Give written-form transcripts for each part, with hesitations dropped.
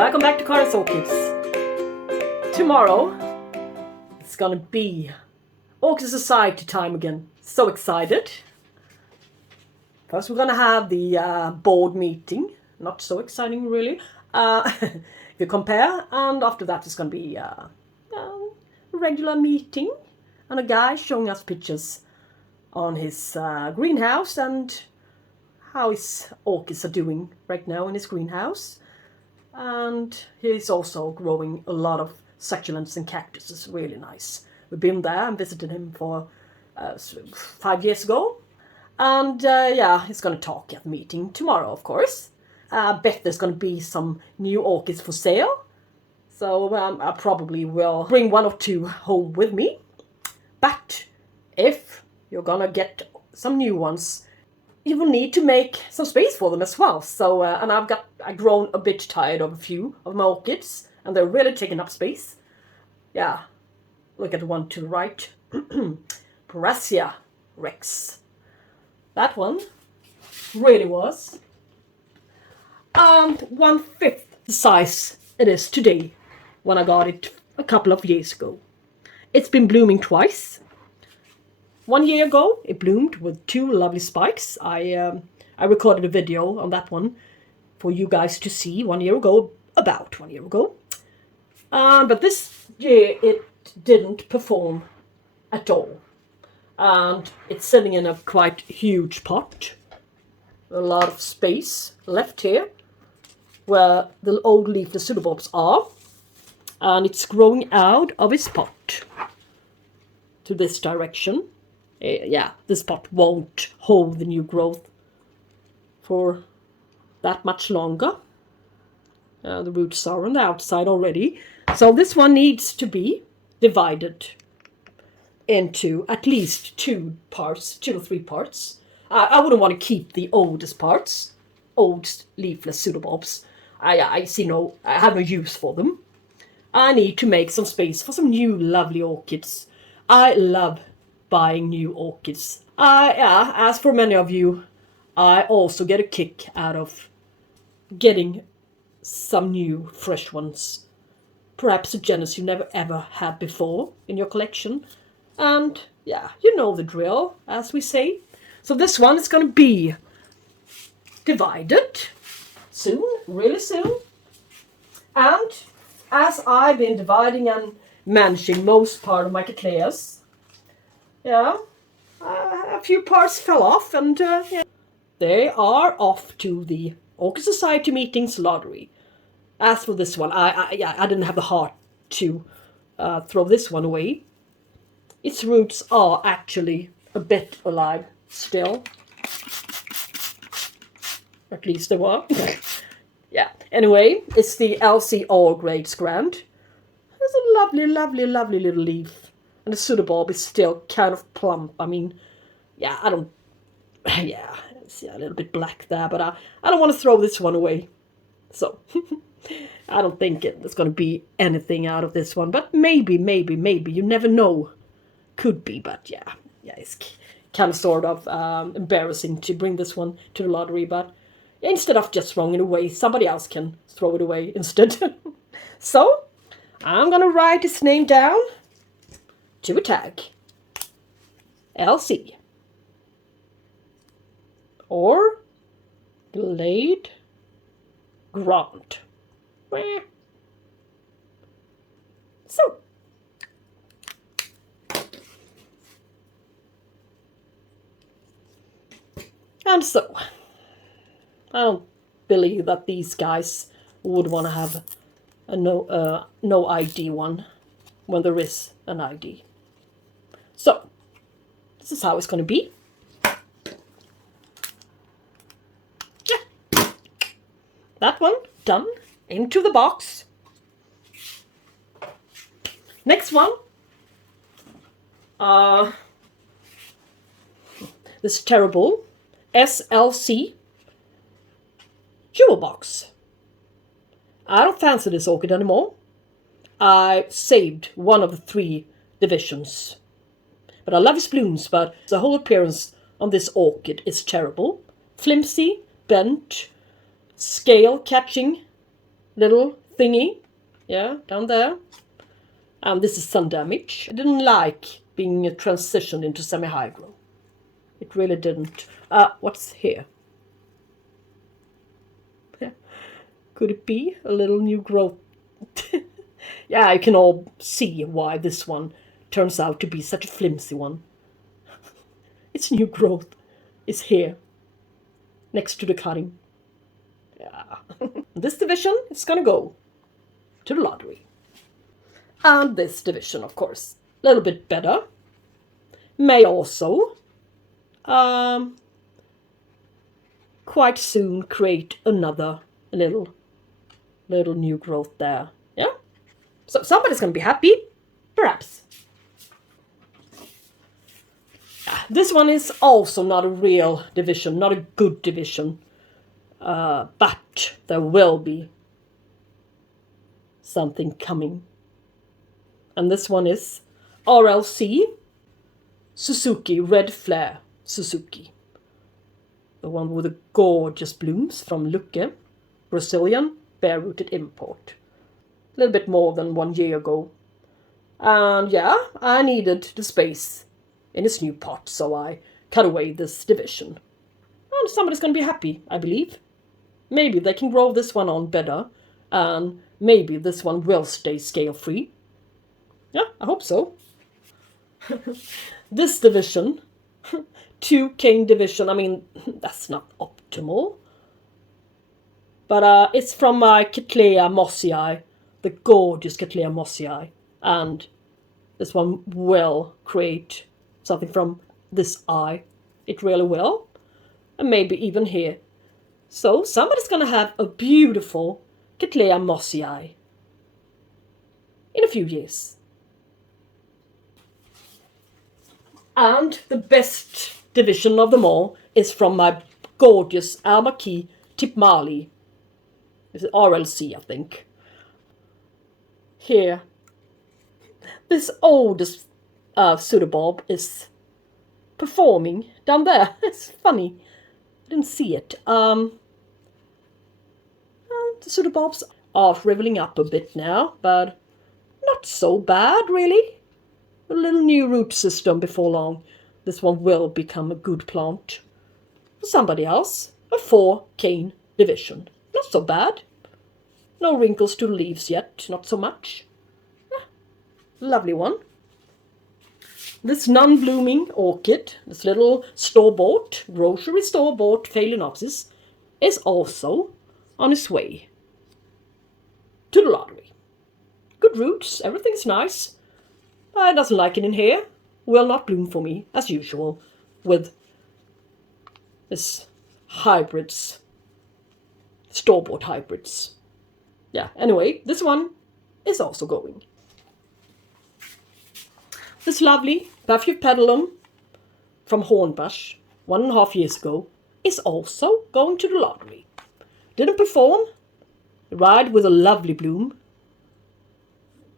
Welcome back to Karin's Orchids. Tomorrow it's gonna be Orchid Society time again. So excited. First we're gonna have the board meeting. Not so exciting really. If you compare, and after that it's gonna be a regular meeting and a guy showing us pictures on his greenhouse and how his orchids are doing right now in his greenhouse. And he's also growing a lot of succulents and cactuses, really nice. We've been there and visited him for 5 years ago. And yeah, he's going to talk at the meeting tomorrow, of course. I bet there's going to be some new orchids for sale. So I probably will bring 1 or 2 home with me. But if you're going to get some new ones, you will need to make some space for them as well. So, and I've grown a bit tired of a few of my orchids, and they're really taking up space. Yeah, look at the one to the right. Brassia Rex. That one really was. And 1/5 the size it is today when I got it a couple of years ago. It's been blooming twice. 1 year ago, it bloomed with 2 lovely spikes. I recorded a video on that one for you guys to see 1 year ago, about 1 year ago. But this year, it didn't perform at all. And it's sitting in a quite huge pot. A lot of space left here where the old leafless pseudobulbs are. And it's growing out of its pot to this direction. Yeah, this pot won't hold the new growth for that much longer. The roots are on the outside already. So this one needs to be divided into at least 2 parts, 2 or 3 parts. I wouldn't want to keep the oldest parts, old leafless pseudobulbs. I have no use for them. I need to make some space for some new lovely orchids. I love buying new orchids. As for many of you, I also get a kick out of getting some new fresh ones. Perhaps a genus you never ever had before in your collection. And yeah, you know the drill, as we say. So this one is going to be divided soon, really soon. And as I've been dividing and managing most part of my Cattleyas, yeah, a few parts fell off, and yeah, they are off to the Orchid Society meetings lottery. As for this one, I didn't have the heart to throw this one away. Its roots are actually a bit alive still. At least they were. Yeah. Anyway, it's the LC Orglades Grand. It's a lovely, lovely, lovely little leaf. And the pseudobulb is still kind of plump. I mean, yeah, it's a little bit black there, but I don't want to throw this one away. So, I don't think there's going to be anything out of this one. But maybe, you never know. Could be, but yeah, it's kind of sort of embarrassing to bring this one to the lottery. But instead of just throwing it away, somebody else can throw it away instead. So, I'm going to write his name down to a tag. LC. Or Glade Grant. So. And so. I don't believe that these guys would want to have a no ID one when there is an ID. So, this is how it's going to be. Yeah. That one done. Into the box. Next one. This terrible Slc Jewel Box. I don't fancy this orchid anymore. I saved one of the 3 divisions. But I love his blooms, but the whole appearance on this orchid is terrible. Flimsy, bent, scale catching little thingy. Yeah, down there. And this is sun damage. I didn't like being transitioned into semi-high grow. It really didn't. What's here? Could it be a little new growth? Yeah, you can all see why this one turns out to be such a flimsy one. Its new growth is here, next to the cutting. Yeah. This division is gonna go to the lottery. And this division, of course, a little bit better. May also quite soon create another little new growth there. Yeah? So somebody's gonna be happy, perhaps. This one is also not a real division, not a good division. But there will be something coming. And this one is Rle Suzuki Red Flare Suzuki. The one with the gorgeous blooms from Lucke, Brazilian bare-rooted import. A little bit more than 1 year ago. And yeah, I needed the space in its new pot, so I cut away this division. And somebody's going to be happy, I believe. Maybe they can grow this one on better, and maybe this one will stay scale-free. Yeah, I hope so. This division, 2 cane division, I mean, that's not optimal. But it's from my Cattleya Mossiae, the gorgeous Cattleya Mossiae. And this one will create something from this eye. It really will. And maybe even here. So somebody's going to have a beautiful Cattleya Mossiae in a few years. And the best division of them all is from my gorgeous Alma Tipmale. It's RLC, I think. Here, this oldest pseudobulb is performing down there. It's funny. I didn't see it. The pseudobulbs are shriveling up a bit now, but not so bad, really. A little new root system before long. This one will become a good plant. For somebody else, a 4 cane division. Not so bad. No wrinkles to the leaves yet, not so much. Lovely one. This non-blooming orchid, this little store-bought, grocery store-bought Phalaenopsis, is also on its way to the lottery. Good roots, everything's nice. It doesn't like it in here. Will not bloom for me, as usual, with this hybrids, store-bought hybrids. Yeah, anyway, this one is also going. This lovely Paphiopedilum from Hornbush, 1.5 years ago, is also going to the lottery. Didn't perform. Arrived with a lovely bloom.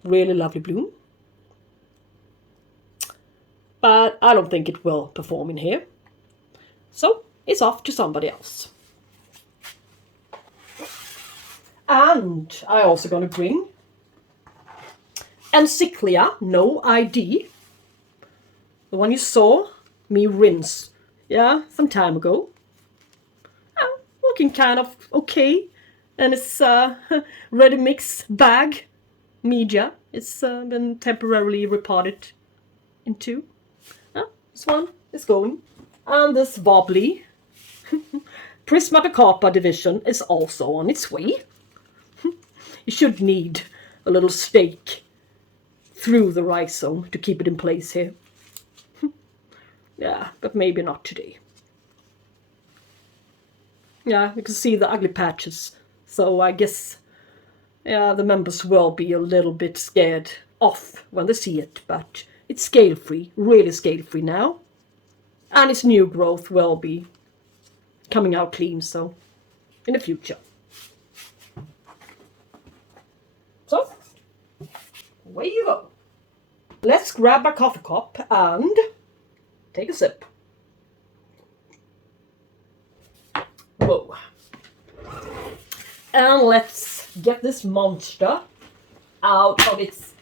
Really lovely bloom. But I don't think it will perform in here. So it's off to somebody else. And I also gonna bring Encyclia, no ID. The one you saw me rinse, yeah, some time ago. Oh, looking kind of okay. And it's ready mix bag media. It's been temporarily repotted into. This one is going. And this wobbly Prismatocarpa division is also on its way. You should need a little stake through the rhizome to keep it in place here. Yeah, but maybe not today. Yeah, you can see the ugly patches. So I guess, yeah, the members will be a little bit scared off when they see it. But it's scale-free, really scale-free now. And its new growth will be coming out clean, so in the future. So, away you go. Let's grab a coffee cup and take a sip. Whoa. And let's get this monster out of its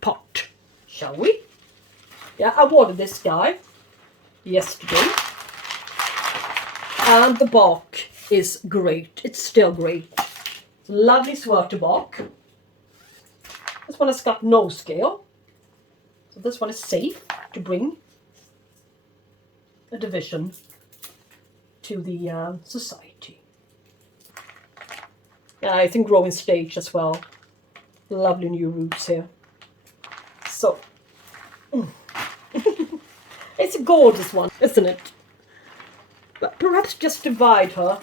pot, shall we? Yeah, I watered this guy yesterday, and the bark is great. It's still great. It's a lovely swirter bark. This one has got no scale, so this one is safe to bring a division to the society. Yeah, it's in growing stage as well. Lovely new roots here. So, it's a gorgeous one, isn't it? But perhaps just divide her.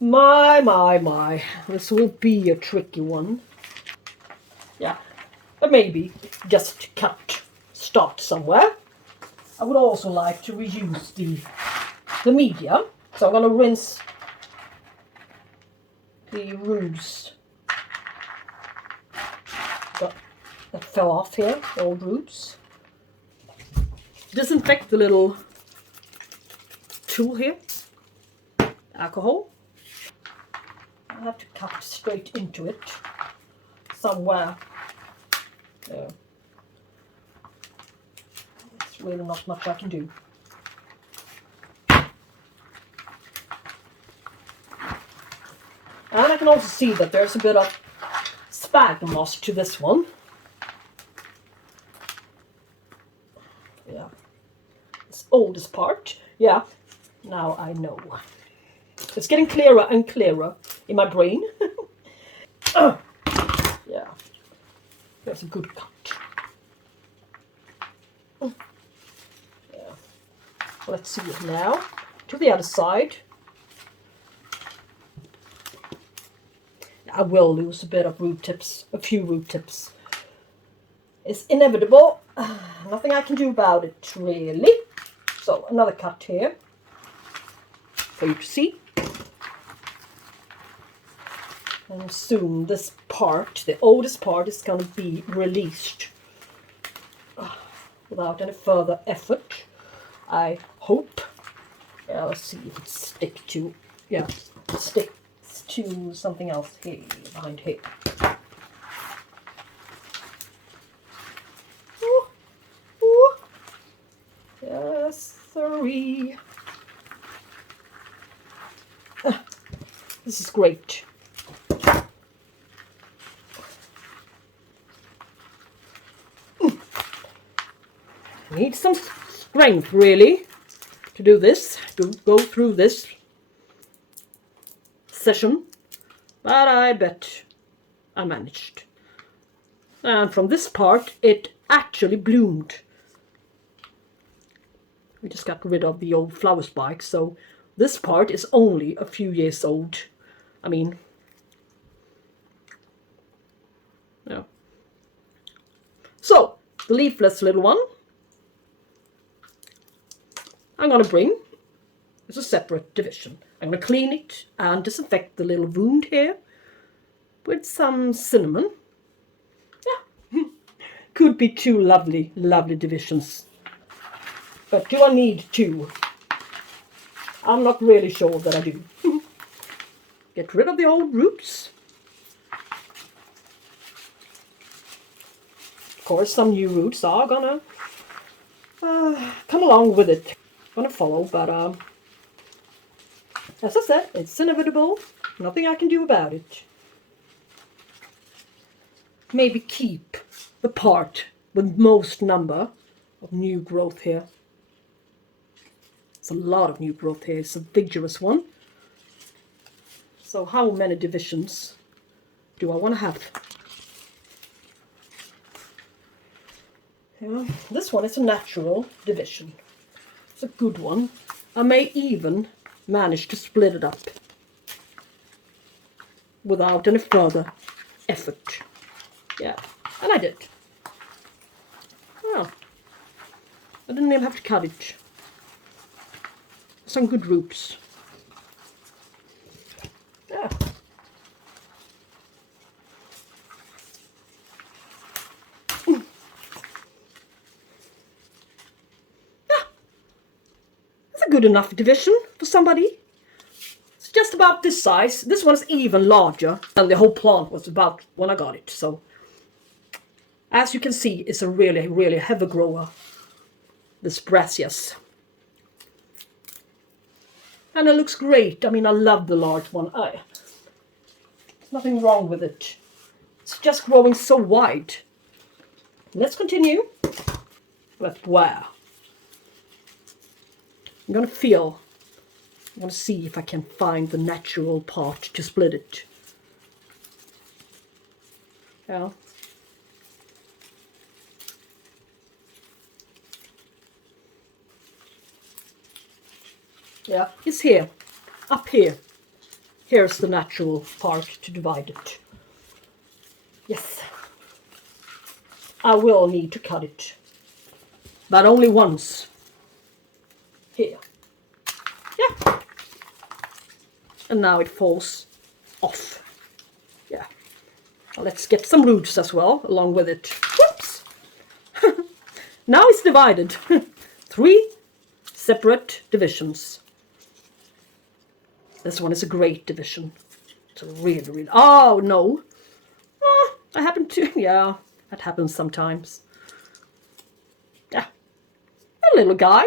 My. This will be a tricky one. Yeah, but maybe just start somewhere. I would also like to reuse the media. So I'm going to rinse the roots that fell off here, the old roots. Disinfect the little tool here. Alcohol. I have to cut straight into it somewhere. There. It's really not much I can do. And I can also see that there's a bit of sphagnum moss to this one. Yeah. This oldest part. Yeah. Now I know. It's getting clearer and clearer in my brain. Yeah. There's a good cut. Yeah. Let's see it now. To the other side. I will lose a bit of root tips, a few root tips. It's inevitable. Nothing I can do about it, really. So, another cut here for you to see. And soon this part, the oldest part, is going to be released without any further effort, I hope. Yeah, let's see if it sticks to something else here, behind here. Ooh. Yes, sorry. This is great. Need some strength, really, to do this, to go through this session, but I bet I managed. And from this part, it actually bloomed. We just got rid of the old flower spikes, so this part is only a few years old. I mean, yeah. So, the leafless little one, I'm going to bring as a separate division. I'm going to clean it and disinfect the little wound here with some cinnamon. Yeah, could be two lovely, lovely divisions. But do I need two? I'm not really sure that I do. Get rid of the old roots. Of course, some new roots are gonna come along with it. Gonna follow, but as I said, it's inevitable. Nothing I can do about it. Maybe keep the part with most number of new growth here. It's a lot of new growth here. It's a vigorous one. So how many divisions do I want to have? Yeah, this one is a natural division. It's a good one. I may even manage to split it up without any further effort. Yeah, and I did. Well, I didn't even have to cut it. Some good roots. Yeah. good enough division for somebody. It's just about this size. This one's even larger than the whole plant was about when I got it. So as you can see, it's a really, really heavy grower, this Brassias. And it looks great. I mean, I love the large one. There's nothing wrong with it. It's just growing so wide. Let's continue. But wow. I'm going to see if I can find the natural part to split it. Yeah. Yeah, it's here, up here. Here's the natural part to divide it. Yes. I will need to cut it, but only once. Here. Yeah. And now it falls off. Yeah. Well, let's get some roots as well along with it. Whoops! Now it's divided. 3 separate divisions. This one is a great division. It's a really, really... Oh, no. I happen to... Yeah, that happens sometimes. Yeah. A little guy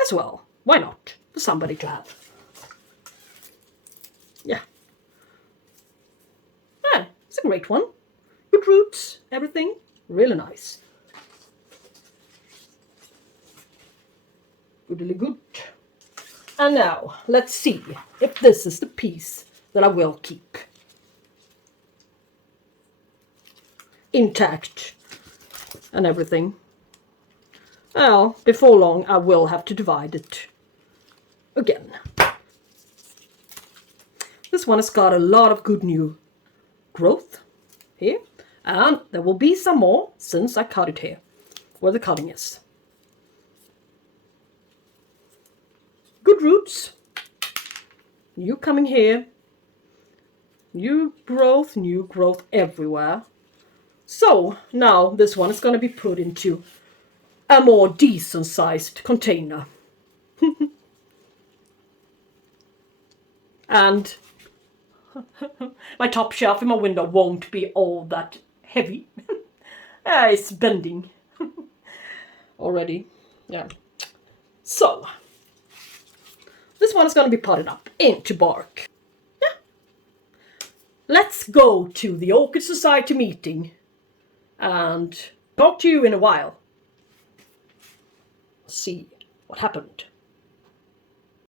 as well. Why not? For somebody to have. Yeah. Yeah, it's a great one. Good roots, everything. Really nice. Goodly good. And now, let's see if this is the piece that I will keep intact and everything. Well, before long I will have to divide it again. This one has got a lot of good new growth here, and there will be some more since I cut it here, where the cutting is. Good roots, new coming here, new growth everywhere. So now this one is going to be put into a more decent sized container. And my top shelf in my window won't be all that heavy. It's bending already. Yeah. So this one is going to be potted up into bark. Yeah. Let's go to the Orchid Society meeting and talk to you in a while. See what happened.